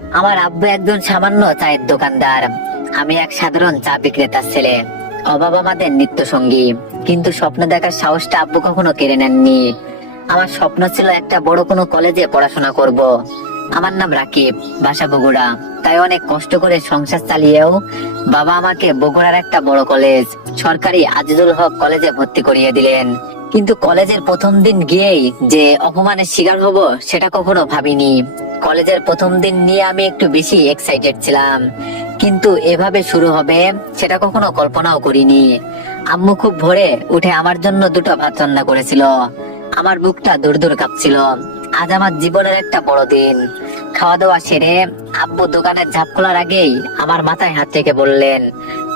আমার আব্বু একজন সামান্য চায়ের দোকানদার, আমি এক সাধারণ চা বিক্রেতার ছেলে। অভাব আমাদের নিত্য সঙ্গী, কিন্তু স্বপ্ন দেখার সাহসটা আব্বু কখনো কেড়ে নেননি। আমার স্বপ্ন ছিল একটা বড় কোনো কলেজে পড়াশোনা করব। আমার নাম রাকিব, বাসা বগুড়া। তাই অনেক কষ্ট করে সংসার চালিয়েও বাবা আমাকে বগুড়ার একটা বড় কলেজ, সরকারি আজিজুল হক কলেজে ভর্তি করিয়ে দিলেন। কিন্তু কলেজের প্রথম দিন গিয়েই যে অপমানের শিকার হব সেটা কখনো ভাবিনি। কলেজের প্রথম দিন নিয়ে আমি একটু বেশি এক্সাইটেড ছিলাম, কিন্তু এভাবে শুরু হবে সেটা কখনো কল্পনাও করিনি। আম্মু খুব ভোরে উঠে আমার জন্য দুটো ভাত রান্না করেছিল। আমার বুকটা দূর দূর কাঁপছিল। আজ আমার জীবনের একটা বড় দিন। খাওয়া দাওয়া সেরে আব্বু দোকানের ঝাঁপ খোলার আগেই আমার মাথায় হাত রেখে বললেন,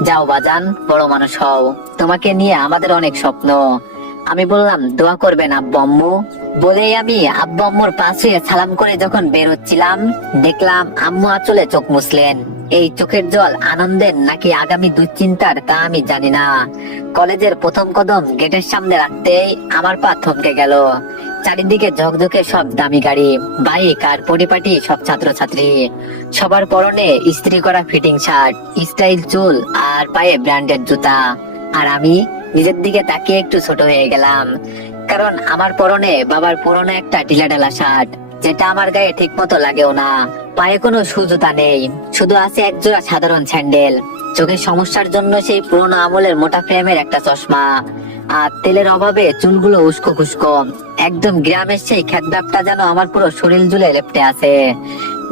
যাও বাজান, বড় মানুষ হও, তোমাকে নিয়ে আমাদের অনেক স্বপ্ন। আমি বললাম, দোয়া করবেন আব্বু আম্মু। বলেই আমি আব্বু আম্মুর পাশে সালাম করে যখন বের হচ্ছিলাম, দেখলাম আম্মু আঁচলে চোখ মুছলেন। এই চোখের জল আনন্দের নাকি আগামী দুশ্চিন্তার তা আমি জানি না। কলেজের প্রথম কদম গেটের সামনে রাখতেই আমার পা থমকে গেল। চারিদিকে ঝকঝকে সব দামি গাড়ি, বাইক আর পরিপাটি সব ছাত্রছাত্রী। সবার পরনে ইস্ত্রি করা ফিটিং শার্ট, স্টাইল চুল আর পায়ে ব্র্যান্ডেড জুতা। আর আমি নিজের দিকে তাকিয়ে একটু ছোট হয়ে গেলাম, কারণ আমার পরনে বাবার পুরনো একটা ঢিলাঢালা শার্ট, যেটা আমার গায়ে ঠিক মতো লাগেও না। পায়ে কোনো শু জুতা নেই, শুধু আছে একজোড়া সাধারণ স্যান্ডেল। চোখের সমস্যার জন্য সেই পুরোনো আমলের মোটা ফ্রেমের একটা চশমা। আর তেলের অভাবে চুলগুলো উস্কো খুস্কো। একদম গ্রামের সেই খ্যাতব্যাপটা যেন আমার পুরো শরীর জুড়ে লেপ্টে আছে।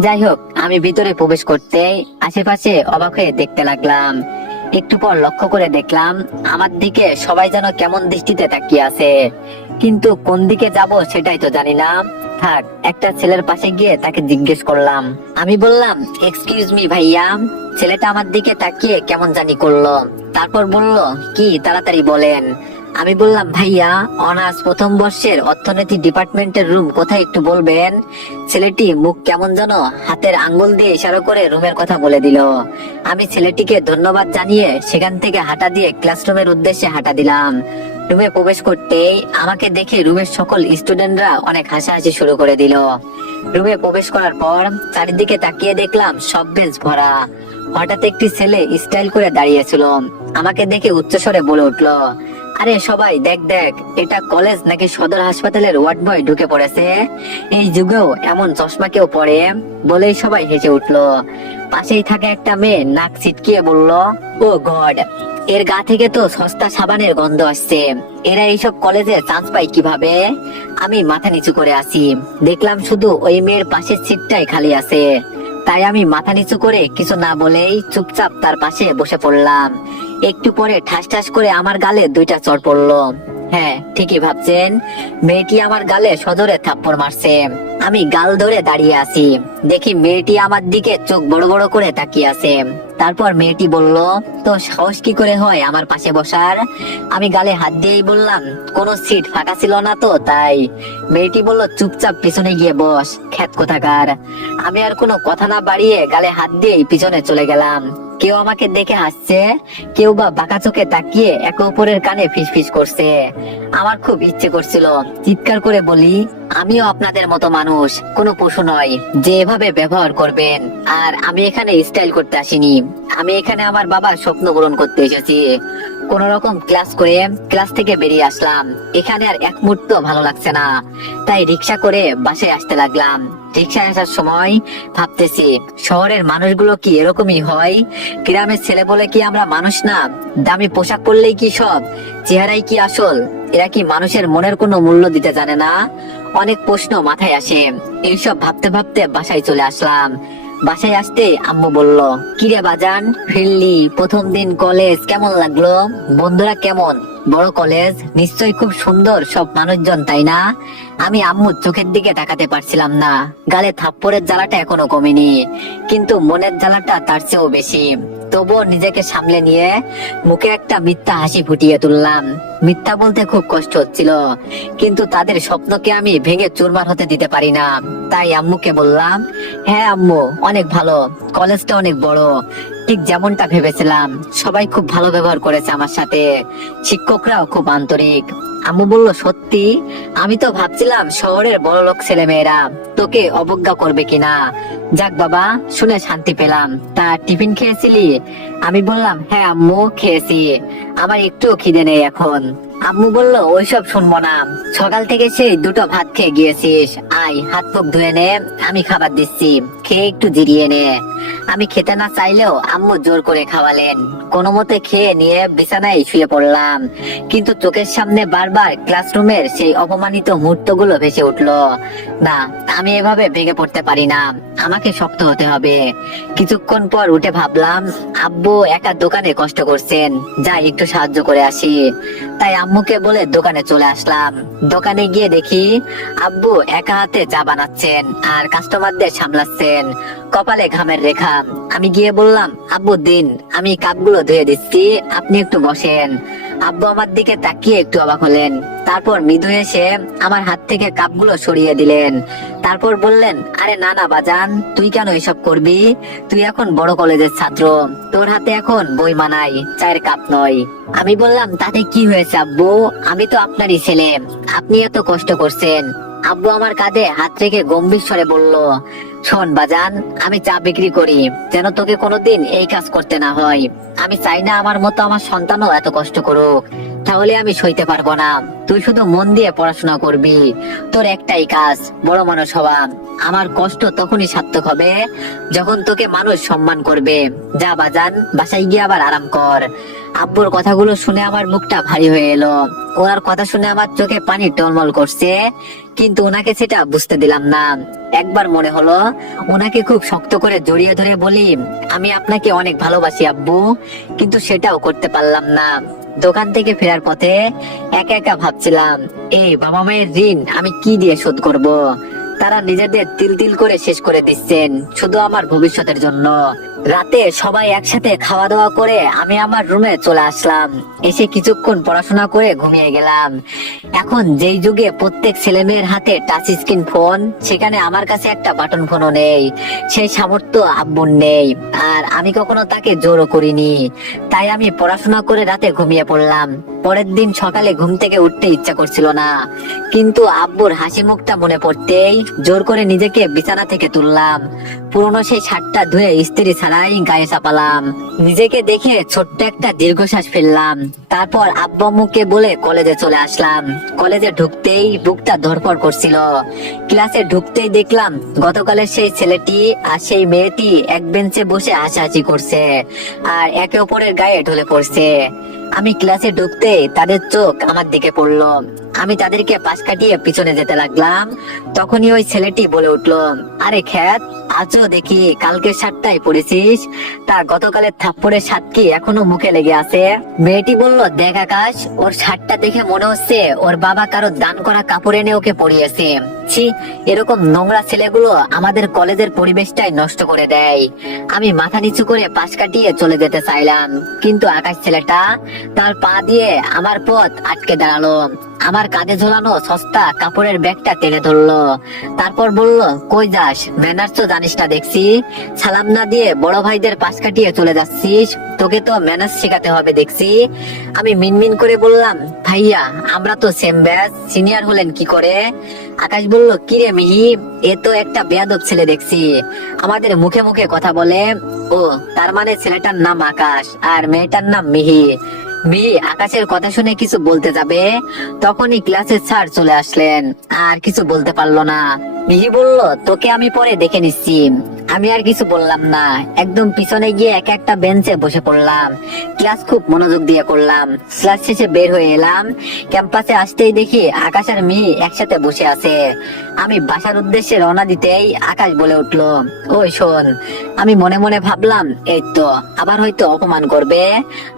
যাই হোক, আমি ভিতরে প্রবেশ করতেই আশেপাশে অবাক হয়ে দেখতে লাগলাম। একটু পর লক্ষ্য করে দেখলাম আমার দিকে সবাই যেন কেমন দৃষ্টিতে তাকিয়ে আছে, কিন্তু কোন দিকে যাব সেটাই তো জানি না। থাক, একটা ছেলের পাশে গিয়ে তাকে জিজ্ঞেস করলাম। আমি বললাম, এক্সকিউজ মি ভাইয়া। ছেলেটা আমার দিকে তাকিয়ে কেমন জানি করলো, তারপর বলল, কি তাড়াতাড়ি বলেন। আমি বললাম, ভাইয়া, অনার্স প্রথম বর্ষের অর্থনীতি ডিপার্টমেন্টের রুম কোথায় একটু বলবেন। ছেলেটি মুখ কেমন যেন হাতের আঙ্গুল দিয়ে ইশারা করে রুমের কথা বলে দিল। আমি ছেলেটিকে ধন্যবাদ জানিয়ে সেখান থেকে হাঁটা দিয়ে ক্লাসরুমের উদ্দেশ্যে হাঁটা দিলাম। রুমে প্রবেশ করতেই আমাকে দেখে রুমের সকল স্টুডেন্টরা অনেক হাসাহাসি শুরু করে দিল। রুমে প্রবেশ করার পর চারিদিকে তাকিয়ে দেখলাম সব বেঞ্চ ভরা। হঠাৎ একটি ছেলে স্টাইল করে দাঁড়িয়েছিল, আমাকে দেখে উচ্চস্বরে বলে উঠলো, আরে সবাই দেখ দেখ, এটা কলেজ নাকি সদর হাসপাতালের ওয়ার্ড বয় ঢুকে পড়েছে। এই যুগেও এমন চশমা কেউ পরে? বলেই সবাই হেসে উঠলো। পাশেই থাকা একটা মেয়ে নাক ছিটকিয়ে বলল, ও গড, এর গা থেকে তো সস্তা সাবানের গন্ধ আসছে। এরা এইসব কলেজে চান্স পায় কিভাবে? আমি মাথা নিচু করে আসি, দেখলাম শুধু ওই মেয়ের পাশের সিটটাই খালি আছে। তাই আমি মাথা নিচু করে কিছু না বলেই চুপচাপ তার পাশে বসে পড়লাম। একটু পরে ঠাস ঠাস করে আমার গালে দুইটা চড় পড়লো। হ্যাঁ, ঠিকই ভাবছেন, মেয়েটি আমার গালে সজোরে থাপ্পড় মারছে। আমি গাল ধরে দাঁড়িয়ে আছি, দেখি মেয়েটি আমার দিকে চোখ বড় বড় করে তাকিয়ে আছে। তারপর মেয়েটি বলল, তো সাহস কি করে হয় আমার পাশে বসার? আমি গালে হাত দিয়েই বললাম, কোনো সিট ফাঁকা ছিল না তো তাই। মেয়েটি বলল, চুপচাপ পিছনে গিয়ে বস, খ্যাত কোথাকার। আমি আর কোনো কথা না বাড়িয়ে গালে হাত দিয়েই পিছনে চলে গেলাম। কেউ আমাকে দেখে হাসছে, কেউ বা বাঁকা চোখে তাকিয়ে একে অপরের কানে ফিসফিস করছে। আমার খুব ইচ্ছে করছিল চিৎকার করে বলি, আমিও আপনাদের মতো মানুষ, কোনো পশু নয় যে এভাবে ব্যবহার করবেন। আর আমি এখানে স্টাইল করতে আসিনি, আমি এখানে আমার বাবার স্বপ্ন পূরণ করতে এসেছি। কোন রকম ক্লাস করে ক্লাস থেকে বেরিয়ে আসলাম। এখানে আর এক মুহূর্ত ভালো লাগছে না, তাই রিক্সা করে বাসায় আসতে লাগলাম। রিক্সায় আসার সময় ভাবতেছি, শহরের মানুষগুলো কি এরকমই হয়? গ্রামের ছেলে বলে কি আমরা মানুষ না? দামি পোশাক পরলেই কি সব? চেহারাই কি আসল? এরা কি মানুষের মনের কোনো মূল্য দিতে জানে না? অনেক প্রশ্ন মাথায় আসে। এইসব ভাবতে ভাবতে বাসায় চলে আসলাম। বাসায় আসতে আম্মু বলল, কিরে বাজান, ফিরলি? প্রথম দিন কলেজ কেমন লাগলো? বন্ধুরা কেমন? বড় কলেজ নিশ্চয়ই খুব সুন্দর, সব মানুষজন, তাই না? আমি আম্মুর চোখের দিকে তাকাতে পারছিলাম না। গালে থাপ্পড়ের জ্বালাটা এখনো কমেনি, কিন্তু মনের জ্বালাটা তার চেয়েও বেশি। তবুও নিজেকে সামলে নিয়ে মুখে একটা মিথ্যা হাসি ফুটিয়ে তুললাম। মিথ্যা বলতে খুব কষ্ট হচ্ছিল, কিন্তু তাদের স্বপ্নকে আমি ভেঙে চুরমার হতে দিতে পারি না। তাই আম্মুকে বললাম, হ্যাঁ আম্মু, অনেক ভালো, কলেজটা অনেক বড়, ঠিক যেমনটা ভেবেছিলাম, সবাই খুব ভালো ব্যবহার করেছে আমার সাথে, শিক্ষকরাও খুব আন্তরিক। আম্মু বলল, সত্যি? আমি তো ভাবছিলাম শহরের বড়লোক ছেলে মেয়েরা তোকে অবজ্ঞা করবে কিনা। যাক বাবা, শুনে শান্তি পেলাম। তা টিফিন খেয়েছিলি? আমি বললাম, হ্যাঁ আম্মু, খেয়েছি। আমার একটুও খিদে নেই এখন। আম্মু বলল, ওইসব শুনবো না, সকাল থেকে সেই দুটো ভাত খেয়ে গিয়েছিস, আয় হাত মুখ ধুয়ে নে, আমি খাবার দিচ্ছি, খেয়ে একটু জিরিয়ে নে। আমি খেতে না চাইলেও আম্মু জোর করে খাওয়ালেন। কোনো মতে খেয়ে নিয়ে বিছানায় শুয়ে পড়লাম, কিন্তু চোখের সামনে বারবার ক্লাসরুমের সেই অপমানিত মুহূর্তগুলো ভেসে উঠলো। না, আমি এভাবে ভেঙে পড়তে পারি না, আমাকে শক্ত হতে হবে। কিছুক্ষণ পর উঠে ভাবলাম, আব্বু একা দোকানে কষ্ট করছেন, যাই একটু সাহায্য করে আসি। তাই আম্মুকে বলে দোকানে চলে আসলাম। দোকানে গিয়ে দেখি আব্বু একা হাতে চা বানাচ্ছেন আর কাস্টমারদের সামলাচ্ছেন, কপালে ঘামের রেখা। আমি গিয়ে বললাম, আব্বু দিন, আমি কাপগুলো ধুয়ে দিচ্ছি, আপনি একটু বসেন। আব্বু আমার দিকে তাকিয়ে একটু অবাক হলেন, তারপর মৃদু এসে আমার হাত থেকে কাপগুলো সরিয়ে দিলেন। তারপর বললেন, আরে না না বাজান, তুই কেন এসব করবি? তুই এখন বড় কলেজের ছাত্র, তোর হাতে এখন বই মানাই, চায়ের কাপ নয়। আমি বললাম, তাতে কি হয়েছে আব্বু, আমি তো আপনারই ছেলে, আপনি এত কষ্ট করছেন। আব্বু আমার কাঁধে হাত রেখে গম্ভীর স্বরে বলল, শোন বাজান, আমি চা বিক্রি করি, যেন তোকে কোনোদিন এই কাজ করতে না হয়। আমি চাই না আমার মতো আমার সন্তানও এত কষ্ট করুক, তাহলে আমি সইতে পারবো না। তুই শুধু মন দিয়ে পড়াশোনা করবি, তোর একটাই কাজ, বড় মানুষ হওয়া। আমার কষ্ট তখনই সার্থক হবে যখন তোকে মানুষ সম্মান করবে। যা বাজান, বাসায় গিয়ে আবার আরাম কর। আব্বুর কথাগুলো শুনে আমার মুখটা ভারী হয়ে এলো। ওনার কথা শুনে আমার চোখে পানি টলমল করছে, কিন্তু ওনাকে সেটা বুঝতে দিলাম না। একবার মনে হলো ওনাকে খুব শক্ত করে জড়িয়ে ধরে বলি, আমি আপনাকে অনেক ভালোবাসি আব্বু, কিন্তু সেটাও করতে পারলাম না। দোকান থেকে ফেরার পথে একা একা ভাবছিলাম, এই বাবা মায়ের ঋণ আমি কি দিয়ে শোধ করব? তারা নিজেদের তিল তিল করে শেষ করে দিচ্ছেন শুধু আমার ভবিষ্যতের জন্য। রাতে সবাই একসাথে খাওয়া দাওয়া করে আমি আমার রুমে চলে আসলাম। এসে কিছুক্ষণ পড়াশোনা করে ঘুমিয়ে গেলাম। এখন যেই যুগে প্রত্যেক ছেলে মেয়ের হাতে টাচ স্ক্রিন ফোন, সেখানে আমার কাছে একটা বাটন ফোনও নেই। সেই সামর্থ্য আব্বুর নেই, আর আমি কখনো তাকে জোরও করিনি। তাই আমি পড়াশোনা করে রাতে ঘুমিয়ে পড়লাম। পরের দিন সকালে ঘুম থেকে উঠতে ইচ্ছা করছিল না, কিন্তু আব্বুর হাসি মুখটা মনে পড়তেই জোর করে নিজেকে বিছানা থেকে তুললাম। পুরনো সেই শার্টটা ধুয়ে ইস্ত্রি ছাড়াই গায়ে চাপালাম। নিজেকে দেখে ছোট্ট একটা দীর্ঘশ্বাস ফেললাম। তারপর আব্বু আম্মুকে বলে কলেজে চলে আসলাম। কলেজে ঢুকতেই বুকটা ধড়ফড় করছিল। ক্লাসে ঢুকতেই দেখলাম গতকালের সেই ছেলেটি আর সেই মেয়েটি এক বেঞ্চে বসে হাসাহাসি করছে আর একে অপরের গায়ে ঢলে পড়ছে। আমি ক্লাসে ঢুকতে তাদের চোখ আমার দিকে পড়লো। আমি তাদেরকে পাশ কাটিয়ে পিছনে যেতে লাগলাম। তখনই ওই ছেলেটি বলে উঠলো, আরে খ্যাত, আজও দেখি কালকের শার্টটাই পরেছিস, তা গতকালের থাপ্পড়ের স্বাদ কি এখনো মুখে লেগে আছে? মেয়েটি বলল, দেখ আকাশ, ওর শার্টটা দেখে মনে হচ্ছে ওর বাবা কারো দান করা কাপড় এনে ওকে পরিয়েছে। ছি, এরকম নোংরা ছেলেগুলো আমাদের কলেজের পরিবেশটাই নষ্ট করে দেয়। আমি মাথা নিচু করে পাশ কাটিয়ে চলে যেতে চাইলাম, কিন্তু আকাশ ছেলেটা তার পা দিয়ে আমার পথ আটকে দাঁড়ালো। আমার কাঁধে ঝোলানো সস্তা কাপড়ের ব্যাগটা টেনে ধরলো। তারপর বলল, কই যাস, ম্যানার্স তো জানিস না দেখছি, সালাম না দিয়ে বড় ভাইদের পাশ কাটিয়ে চলে যাচ্ছিস, তোকে তো ম্যানার্স শেখাতে হবে দেখছি। আমি মিনমিন করে বললাম, ভাইয়া আমরা তো সেম ব্যাচ, সিনিয়র হলেন কি করে? আকাশ বলল, কিরে মিহি, এ তো একটা বেয়াদব ছেলে দেখছি, আমাদের মুখে মুখে কথা বলে। ও, তার মানে ছেলেটার নাম আকাশ আর মেয়েটার নাম মিহি। মিহি আকাশের কথা শুনে কিছু বলতে যাবে, তখনই ক্লাসের স্যার চলে আসলেন, আর কিছু বলতে পারলো না। মিহি বলল, তোকে আমি পরে দেখে নিচ্ছি। আমি আর কিছু বললাম না, একদম পিছনে গিয়ে এক একটা বেঞ্চে বসে পড়লাম। ক্লাস খুব মনোযোগ দিয়ে করলাম। ক্লাস শেষে বের হয়ে এলাম। ক্যাম্পাসে আসতেই দেখি আকাশ আর মিহি একসাথে বসে আছে। আমি বাসার উদ্দেশ্যে রওনা দিতেই আকাশ বলে উঠলো, ওই শোন। আমি মনে মনে ভাবলাম, এই তো আবার হয়তো অপমান করবে,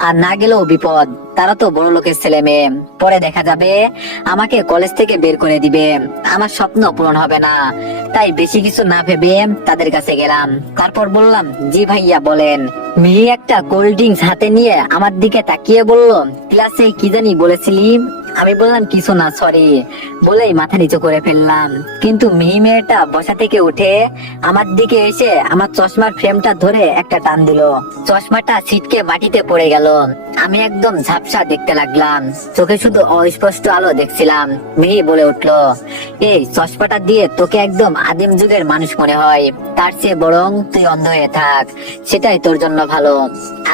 আর না গেলেও বিপদ, তারা তো বড় লোকের ছেলে মেয়ে, পরে দেখা যাবে আমাকে কলেজ থেকে বের করে দিবে, আমার স্বপ্ন পূরণ হবে না। তাই বেশি কিছু না ভেবে তাদের কাছে গেলাম। তারপর বললাম, জি ভাইয়া বলেন। মিহি একটা কোল্ড ড্রিঙ্কস হাতে নিয়ে আমার দিকে তাকিয়ে বলল, ক্লাসে কি জানি বলেছিলি, আমি বললাম কিছু না, সরি বলেই মাথা নিচু করে ফেললাম। কিন্তু মিহি মেয়েটা বসা থেকে উঠে আমার দিকে এসে আমার চশমার ফ্রেমটা ধরে একটা টান দিল। চশমাটা ছিটকে মাটিতে পড়ে গেল। আমি একদম ঝাপসা দেখতে লাগলাম, চোখে শুধু অস্পষ্ট আলো দেখছিলাম। মিহি বলে উঠলো, এই চশমাটা দিয়ে তোকে একদম আদিম যুগের মানুষ মনে হয়, তার চেয়ে বরং তুই অন্ধ হয়ে থাক, সেটাই তোর জন্য ভালো।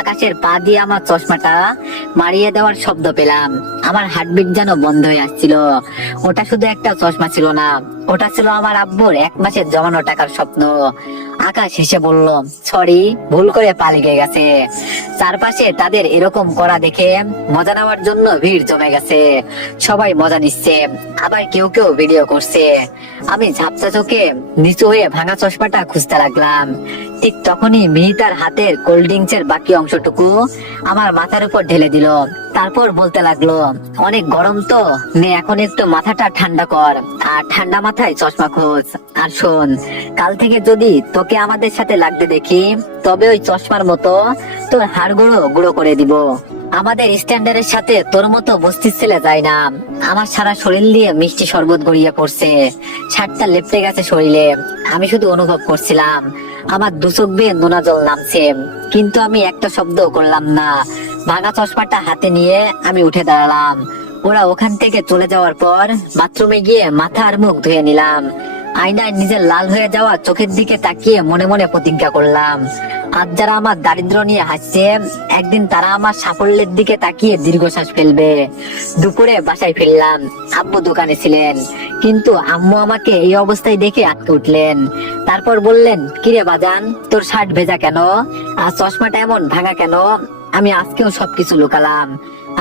আকাশের পা দিয়ে আমার চশমাটা মারিয়ে দেওয়ার শব্দ পেলাম। আমার হার্টবিট যেন বন্ধ হয়ে আসছিল। ওটা শুধু একটা চশমা ছিল না, ওটা ছিল আমার আব্বুর 1 মাসের জমানো টাকার স্বপ্ন। আকাশ হেসে বলল, সরি, ভুল করে পালিয়ে গেছে। চারপাশে তাদের এরকম করা দেখে মজা নেওয়ার জন্য ভিড় জমে গেছে। সবাই মজা নিচ্ছে, আবার কেউ কেউ ভিডিও করছে। আমি ঝাপসা চোখে নিচু হয়ে ভাঙা চশমাটা খুঁজতে লাগলাম। ঠিক তখনই মিহি তার হাতের কোল্ড ড্রিঙ্কস এর বাকি অংশটুকু আমার মাথার উপর ঢেলে দিল। তারপর বলতে লাগলো, অনেক গরম তো, নে এখন একটু মাথাটা ঠান্ডা কর, আর ঠান্ডা মাথায় চশমা খোঁজ। আর শোন, কাল থেকে যদি তোকে আমাদের সাথে লাগতে দেখি, তবে ওই চশমার মতো তোর হাড় গুঁড়ো গুঁড়ো করে দিব। আমাদের স্ট্যান্ডার্ডের সাথে তোর মতো বস্তির ছেলে যায় না। আমার সারা শরীর দিয়ে মিষ্টি শরবত গড়িয়ে পড়ছে, ছাদটা লেপটে গেছে শরীরে। আমি শুধু অনুভব করছিলাম আমার দু চোখ দিয়ে নোনা জল নামছে, কিন্তু আমি একটা শব্দ করলাম না। ভাঙা চশমাটা হাতে নিয়ে আমি উঠে দাঁড়ালাম। ওরা ওখান থেকে চলে যাওয়ার পর বাথরুমে গিয়ে মাথা আর মুখ ধুয়ে নিলাম। আয়নায় নিজের লাল হয়ে যাওয়া চোখের দিকে তাকিয়ে মনে মনে প্রতিজ্ঞা করলাম, আজ যারা আমার দারিদ্র নিয়ে হাসছে, একদিন তারা আমার সাফল্যের দিকে তাকিয়ে দীর্ঘশ্বাস ফেলবে। দুপুরে বাসায় ফিরলাম। আব্বু দোকানে ছিলেন, কিন্তু আম্মু আমাকে এই অবস্থায় দেখে আটকে উঠলেন। তারপর বললেন, কিরে বাজান, তোর শার্ট ভেজা কেন, আর চশমাটা এমন ভাঙা কেন? আমি আজকেও সবকিছু লুকালাম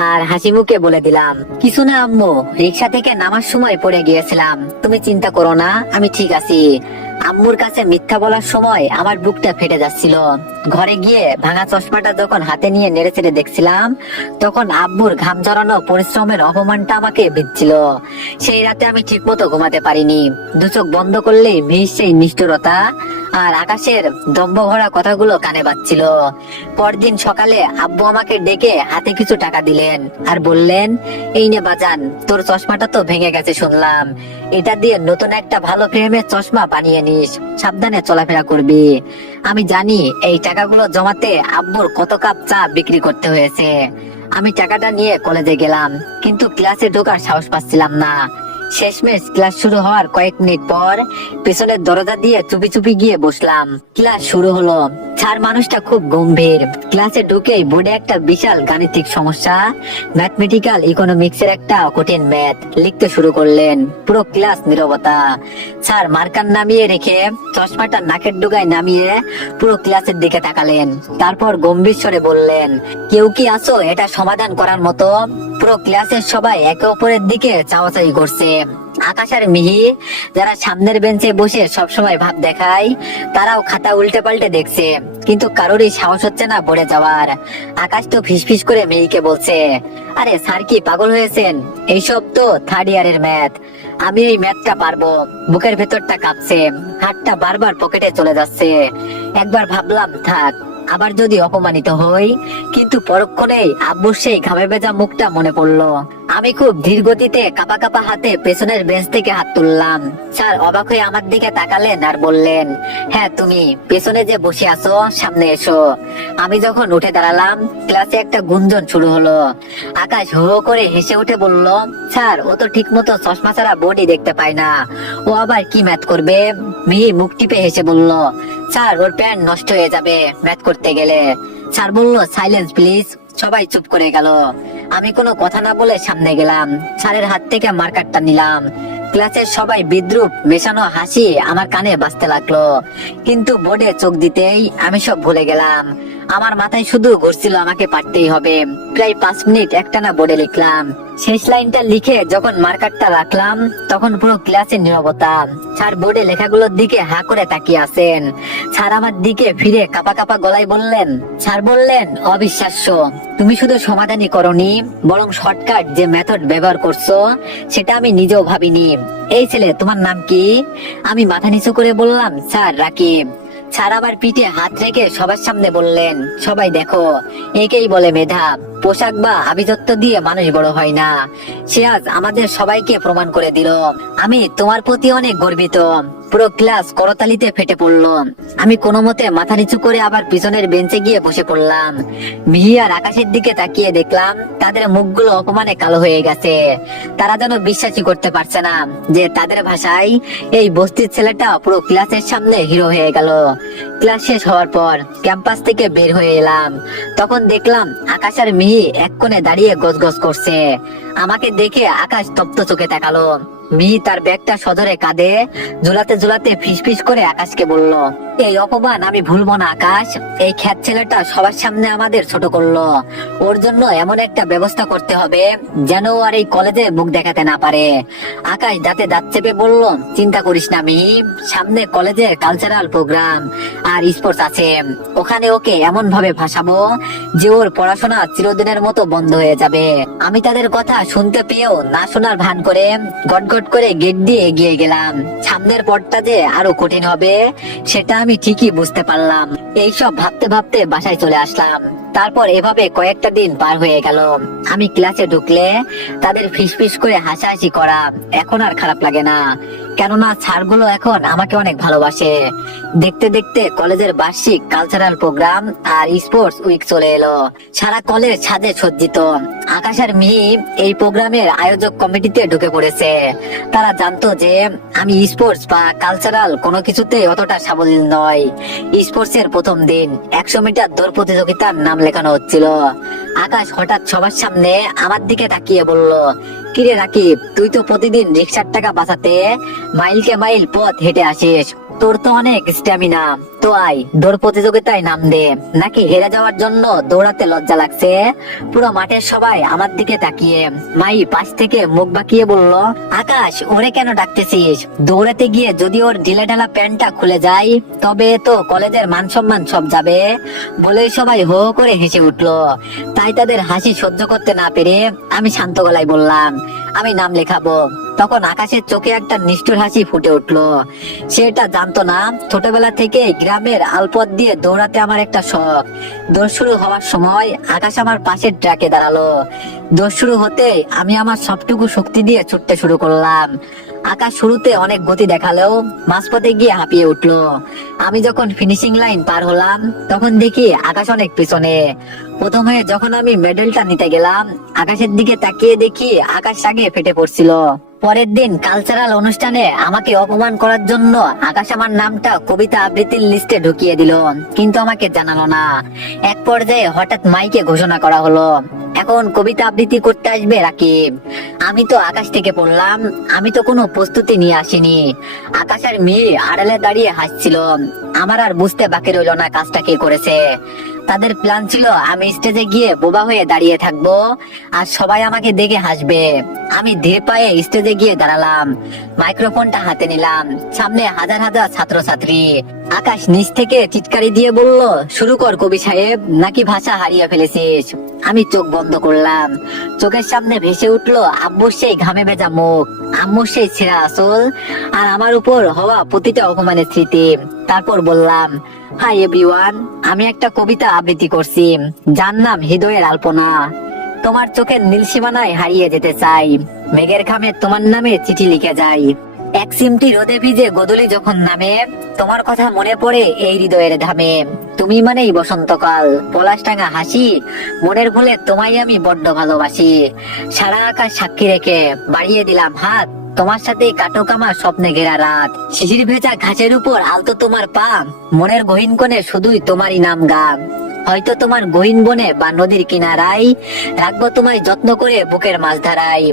আর হাসি মুখে বলে দিলাম, কিছু না আম্মু, রিক্সা থেকে নামার সময় পড়ে গিয়েছিলাম, তুমি চিন্তা করো না, আমি ঠিক আছি। আম্মুর কাছে মিথ্যা বলার সময় আমার বুকটা ফেটে যাচ্ছিল। ঘরে গিয়ে ভাঙা চশমাটা যখন হাতে নিয়ে নেড়ে চেড়ে দেখছিলাম, তখন আব্বুর ঘাম ঝরানো পরিশ্রমের অপমানটা আমাকে বিঁধছিল। সেই রাতে আমি ঠিক মতো ঘুমাতে পারিনি। দু চোখ বন্ধ করলেই মিহির সেই নিষ্ঠুরতা আর আকাশের দম্ভ ভরা কথাগুলো কানে বাজছিল। পরদিন সকালে আব্বু আমাকে ডেকে হাতে কিছু টাকা দিলেন আর বললেন, এই নে বাজান, তোর চশমাটা তো ভেঙে গেছে শুনলাম, এটা দিয়ে নতুন একটা ভালো ফ্রেমের চশমা বানিয়ে নিস, সাবধানে চলাফেরা করবি। আমি জানি এই টাকাগুলো জমাতে আব্বুর কত কাপ চা বিক্রি করতে হয়েছে। আমি টাকাটা নিয়ে কলেজে গেলাম, কিন্তু ক্লাসে ঢোকার সাহস পাচ্ছিলাম না। শেষমেশ ক্লাস শুরু হওয়ার কয়েক মিনিট পর পেছনের দরজা দিয়ে চুপি চুপি গিয়ে বসলাম। ক্লাস শুরু হলো। স্যার মানুষটা খুব গম্ভীর। ক্লাসে ঢুকেই বোর্ডে একটা বিশাল গাণিতিক সমস্যা, ম্যাথমেটিক্যাল ইকোনমিক্স এর একটা কঠিন ম্যাথ লিখতে শুরু করলেন। পুরো ক্লাস নীরবতা। স্যার মার্কার নামিয়ে রেখে চশমাটা নাকের ডুগায় নামিয়ে পুরো ক্লাসের দিকে তাকালেন। তারপর গম্ভীর স্বরে বললেন, কেউ কি আছো এটা সমাধান করার মতো? পুরো ক্লাসের সবাই একে অপরের দিকে চাওয়াচাই করছে। আকাশ আর মিহি, যারা সামনের বেঞ্চে বসে সবসময় ভাব দেখায়, তারাও খাতা উল্টে পাল্টে দেখছে, কিন্তু কারোরই সাহস হচ্ছে না পড়ে যাওয়ার। আকাশ তো ফিসফিস করে মিহিকে বলছে, আরে স্যার কি পাগল হয়েছেন, এইসব তো 3rd ইয়ারের ম্যাথ, আমি এই ম্যাথটা পারবো। বুকের ভেতরটা কাঁপছে, হাতটা বারবার পকেটে চলে যাচ্ছে। একবার ভাবলাম থাক, আবার যদি অপমানিত হই, কিন্তু পরক্ষণেই আব্বুর সেই ঘামে ভেজা মুখটা মনে পড়লো। আমি খুব ধীর গতিতে কাঁপা কাঁপা হাতে পেছনের বেঞ্চ থেকে হাত তুললাম। স্যার অবাক হয়ে আমার দিকে তাকালেন আর বললেন, হ্যাঁ তুমি পেছনে যে বসে আছো, সামনে এসো। আমি যখন উঠে দাঁড়ালাম, ক্লাসে একটা গুঞ্জন শুরু হলো। আকাশ হো হো করে হেসে উঠে বলল, স্যার ও তো ঠিক মতো চশমা ছাড়া বোর্ডই দেখতে পায় না, ও আবার কি ম্যাথ করবে? মিহি মুখ টিপে হেসে বলল, স্যার ওর প্যান্ট নষ্ট হয়ে যাবে ম্যাথ করতে গেলে। স্যার বলল, সাইলেন্স প্লিজ। সবাই চুপ করে গেল। আমি কোনো কথা না বলে সামনে গেলাম, স্যারের হাত থেকে মার্কারটা নিলাম। ক্লাসের সবাই বিদ্রুপ মেশানো হাসি আমার কানে বাজতে লাগলো, কিন্তু বোর্ডে চোখ দিতেই আমি সব ভুলে গেলাম। আমার মাথায় শুধু ঘুরছিল আমাকে পারতেই হবে। প্রায় 5 মিনিট একটানা বোর্ডে লিখলাম। শেষ লাইনটা লিখে যখন মার্কারটা রাখলাম, তখন পুরো ক্লাসের নীরবতা। স্যার বোর্ডে লেখাগুলোর দিকে হা করে তাকিয়ে আছেন। স্যার আমার দিকে ফিরে কাঁপা কাঁপা গলায় বললেন, স্যার বললেন, অবিশ্বাস্য, তুমি শুধু সমাধানই করনি, বরং শর্টকাট যে মেথড ব্যবহার করছো সেটা আমি নিজেও ভাবিনি। এই ছেলে, তোমার নাম কি? আমি মাথা নিচু করে বললাম, স্যার রাকিব। স্যার আবার পিঠে হাত রেখে সবার সামনে বললেন, সবাই দেখো, একেই বলে মেধা। পোশাক বা আভিজাত্য দিয়ে মানুষ বড় হয় না। সে আজ আমাদের সবাইকে প্রমাণ করে দিল। আমি তোমার প্রতি অনেক গর্বিত। পুরো ক্লাস করতালিতে ফেটে পড়লো। আমি কোনো মতে মাথা নিচু করে আবার পিছনের বেঞ্চে গিয়ে বসে পড়লাম। মিহি আর আকাশের দিকে তাকিয়ে দেখলাম তাদের মুখগুলো অপমানে কালো হয়ে গেছে। তারা যেন বিশ্বাসই করতে পারছে না যে তাদের ভাষায় এই বস্তির ছেলেটা পুরো ক্লাসের সামনে হিরো হয়ে গেল। ক্লাস শেষ হওয়ার পর ক্যাম্পাস থেকে বের হয়ে এলাম। তখন দেখলাম আকাশ আর মিহি এক কোণে দাঁড়িয়ে গজগজ করছে। আমাকে দেখে আকাশ তপ্ত চোখে তাকালো। মিহি তার ব্যাগটা সজোরে কাঁধে ঝুলাতে ঝুলাতে ফিসফিস করে আকাশকে বলল, এই অপমান আমি ভুলবো না আকাশ। এই খ্যাত ছেলেটা সবার সামনে আমাদের ছোট করলো। ওর জন্য এমন একটা ব্যবস্থা করতে হবে যেন ও আর এই কলেজে মুখ দেখাতে না পারে। আকাশ দাঁতে দাঁত চেপে বলল, চিন্তা করিস না মিহি, সামনে কলেজের কালচারাল প্রোগ্রাম আর স্পোর্টস আছে। ওখানে ওকে এমন ভাবে ভাসাবো যে ওর পড়াশোনা চিরদিনের মতো বন্ধ হয়ে যাবে। আমি তাদের কথা শুনতে পেয়েও না শোনার ভান করে গটগট করে গেট দিয়ে এগিয়ে গেলাম। সামনের পথটা যে আরো কঠিন হবে সেটা আমি ঠিকই বুঝতে পারলাম। এইসব ভাবতে ভাবতে বাসায় চলে আসলাম। তারপর এভাবে কয়েকটা দিন পার হয়ে গেল। আমি ক্লাসে ঢুকলে তাদের ফিসফিস করে হাসাহাসি করা এখন আর খারাপ লাগে না, কেননা স্যারগুলো এখন আমাকে অনেক ভালোবাসে। দেখতে দেখতে কলেজের বার্ষিক কালচারাল প্রোগ্রাম আর স্পোর্টস উইক চলে এলো। সারা কলেজ সাজে সজ্জিত। আকাশ আর মিহি এই প্রোগ্রামের আয়োজক কমিটিতে ঢুকে পড়েছে। তারা জানতো যে আমি স্পোর্টস বা কালচারাল কোনো কিছুতে অতটা সাবলীল নয়। স্পোর্টস এর প্রথম দিন 100 মিটার দৌড় প্রতিযোগিতার নাম লেখানো হচ্ছিল। আকাশ হঠাৎ সবার সামনে আমার দিকে তাকিয়ে বলল, কিরে রাকিব, তুই তো প্রতিদিন রিক্সার টাকা বাঁচাতে মাইলকে মাইল পথ হেঁটে আসিস, তোর তো অনেক স্ট্যামিনা, তো আয় দৌড় প্রতিযোগিতায় নাম দে। নাকি হেরে যাওয়ার জন্য দৌড়াতে লজ্জা লাগছে? পুরো মাঠের সবাই আমার দিকে তাকিয়ে। মাই পাশ থেকে মুখ বাঁকিয়ে বলল, আকাশ, ওরে কেন ডাকতেছিস? দৌড়াতে গিয়ে যদি ওর ঢিলে ঢালা প্যান্টটা খুলে যায় তবে তো কলেজের মান সম্মান সব যাবে। বলেই সবাই হো হো করে হেসে উঠলো। তাই তাদের হাসি সহ্য করতে না পেরে আমি শান্ত গলায় বললাম, আমি নাম লেখাবো। তখন আকাশের চোখে একটা নিষ্ঠুর হাসি ফুটে উঠলো। সেটা জানতো না ছোটবেলা থেকে গ্রামের আলপথ দিয়ে দৌড়াতে আমার একটা শখ। দৌড় শুরু হওয়ার সময় আকাশ আমার পাশের ট্র্যাকে দাঁড়ালো। দৌড় শুরু হতে আমি আমার সবটুকু শক্তি দিয়ে ছুটতে শুরু করলাম। আকাশ শুরুতে অনেক গতি দেখালেও মাঝপথে গিয়ে হাঁপিয়ে উঠলো। আমি যখন ফিনিশিং লাইন পার হলাম তখন দেখি আকাশ অনেক পিছনে। প্রথমে যখন আমি মেডেলটা নিতে গেলাম আকাশের দিকে তাকিয়ে দেখি আকাশ আগে ফেটে পড়ছিল। পরের দিন কালচারাল অনুষ্ঠানে আমাকে অপমান করার জন্য আকাশ আমার নামটা কবিতা আবৃত্তির লিস্টে ঢুকিয়ে দিল, কিন্তু আমাকে জানালো না। এক পর্যায়ে হঠাৎ মাইকে ঘোষণা করা হলো, এখন কবিতা আবৃত্তি করতে আসবে রাকিব। আমি তো আকাশ থেকে পড়লাম, আমি তো কোনো প্রস্তুতি নিয়ে আসিনি। আকাশ আর মেয়ে আড়ালে দাঁড়িয়ে হাসছিল। আমার আর বুঝতে বাকি রইল না কাজটা কে করেছে। তাদের প্ল্যান ছিল আমি স্টেজে গিয়ে বোবা হয়ে দাঁড়িয়ে থাকবো আর সবাই আমাকে দেখে হাসবে। আমি ধীরে পায়ে স্টেজে গিয়ে দাঁড়ালাম, মাইক্রোফোনটা হাতে নিলাম। সামনে হাজার হাজার ছাত্রছাত্রী। আকাশ নিচ থেকে চিৎকারি দিয়ে বলল, শুরু কর কবি সাহেব, নাকি ভাষা হারিয়ে ফেলেছিস? আমি চোখ বন্ধ করলাম। চোখের সামনে ভেসে উঠলো আব্বুর সেই ঘামে ভেজা মুখ, আম্মুর সেই ছেঁড়া আঁচল আর আমার উপর হওয়া প্রতিটা অপমানের স্মৃতি। তারপর বললাম, হাই এভরিওয়ান, আমি একটা কবিতা আবৃত্তি করছি যার নাম হৃদয়ের আলপনা। তোমার চোখের নীল সীমানায় হারিয়ে যেতে চাই, মেঘের খামে তোমার নামে চিঠি লিখে যাই। এক চিমটি রোদে ভিজে গোধূলি যখন নামে তোমার কথা মনে পড়ে এই হৃদয়ের ধামে। তুমি মানেই বসন্তকাল, পলাশটাঙ্গা হাসি, মনের ভুলে তোমায় আমি বড্ড ভালোবাসি। সারা আকাশ সাক্ষী রেখে বাড়িয়ে দিলাম হাত, তোমার সাথে কাটুক আমার স্বপ্নে ঘেরা রাত। শিশির ভেজা ঘাসের উপর আলতো তোমার পা, মনের গহীন কোণে শুধুই তোমারই নাম গান। হয়তো তোমার গহীন বনে বা নদীর কিনারায় রাখবো তোমায় যত্ন করে বুকের মাঝ ধারায়।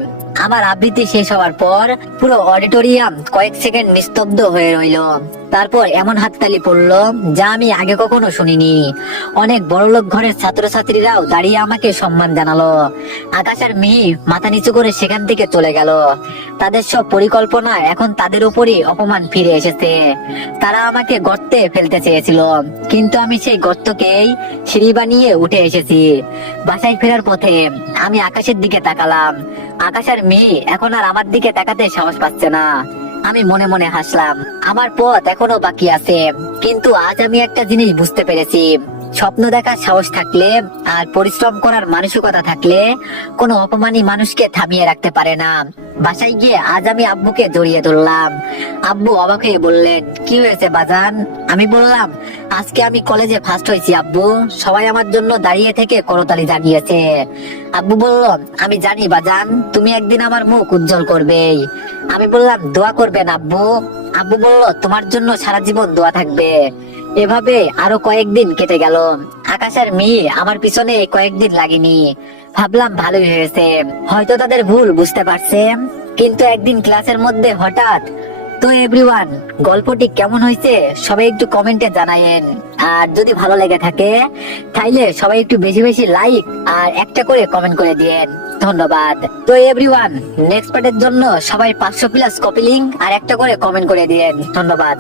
আমার আবৃত্তি শেষ হওয়ার পর পুরো অডিটোরিয়াম কয়েক সেকেন্ড নিস্তব্ধ হয়ে রইল। তারপর এমন হাততালি পড়লো যা আমি আগে কখনো শুনিনি। অনেক বড়লোক ঘরের ছাত্রছাত্রীরাও দাঁড়িয়ে আমাকে সম্মান জানালো। আকাশ আর মিহি মাথা নিচু করে সেখান থেকে চলে গেল। তাদের সব পরিকল্পনা এখন তাদের উপরই অপমান ফিরে এসেছে। তারা আমাকে গর্তে ফেলতে চেয়েছিল, কিন্তু আমি সেই গর্তকেই সিঁড়ি বানিয়ে উঠে এসেছি। বাসায় ফেরার পথে আমি আকাশের দিকে তাকালাম। আকাশ আর মেয়ে এখন আর আমার দিকে তাকাতে সাহস পাচ্ছে না। আমি মনে মনে হাসলাম, আমার পথ এখনো বাকি আছে, কিন্তু আজ আমি একটা জিনিস বুঝতে পেরেছি, স্বপ্ন দেখার সাহস থাকলে আর পরিশ্রম করার মানসিকতা থাকলে কোনো অপমানী মানুষকে থামিয়ে রাখতে পারে না। বাসায় গিয়ে আজ আমি আব্বুকে জড়িয়ে ধরলাম। আব্বু অবাক হয়ে বললেন, কি হয়েছে বাজান? আমি বললাম, আজকে আমি কলেজে ফার্স্ট হয়েছি আব্বু, সবাই আমার জন্য দাঁড়িয়ে থেকে করতালি জানিয়েছে। আব্বু বলল, আমি জানি বাজান, তুমি একদিন আমার মুখ উজ্জ্বল করবেই। আমি বললাম, দোয়া করবেন আব্বু। আব্বু বলল, তোমার জন্য সারা জীবন দোয়া থাকবে। এভাবে আরো কয়েকদিন কেটে গেল। আকাশের মেয়ে আমার পিছনে কয়েকদিন লাগেনি। ভাবলাম ভালোই হয়েছে, হয়তো তাদের ভুল বুঝতে পারছে। কিন্তু একদিন ক্লাসের মধ্যে হঠাৎ, তো এভরিওয়ান, গল্পটি কেমন হয়েছে সবাই একটু কমেন্টে জানায়েন। আর যদি ভালো লেগে থাকে তাইলে সবাই একটু বেশি বেশি লাইক আর একটা করে কমেন্ট করে দিয়েন। ধন্যবাদ। তো এভরিওয়ান, নেক্সট পার্টের জন্য সবাই 500+ কপি লিংক আর একটা করে কমেন্ট করে দিয়েন। ধন্যবাদ।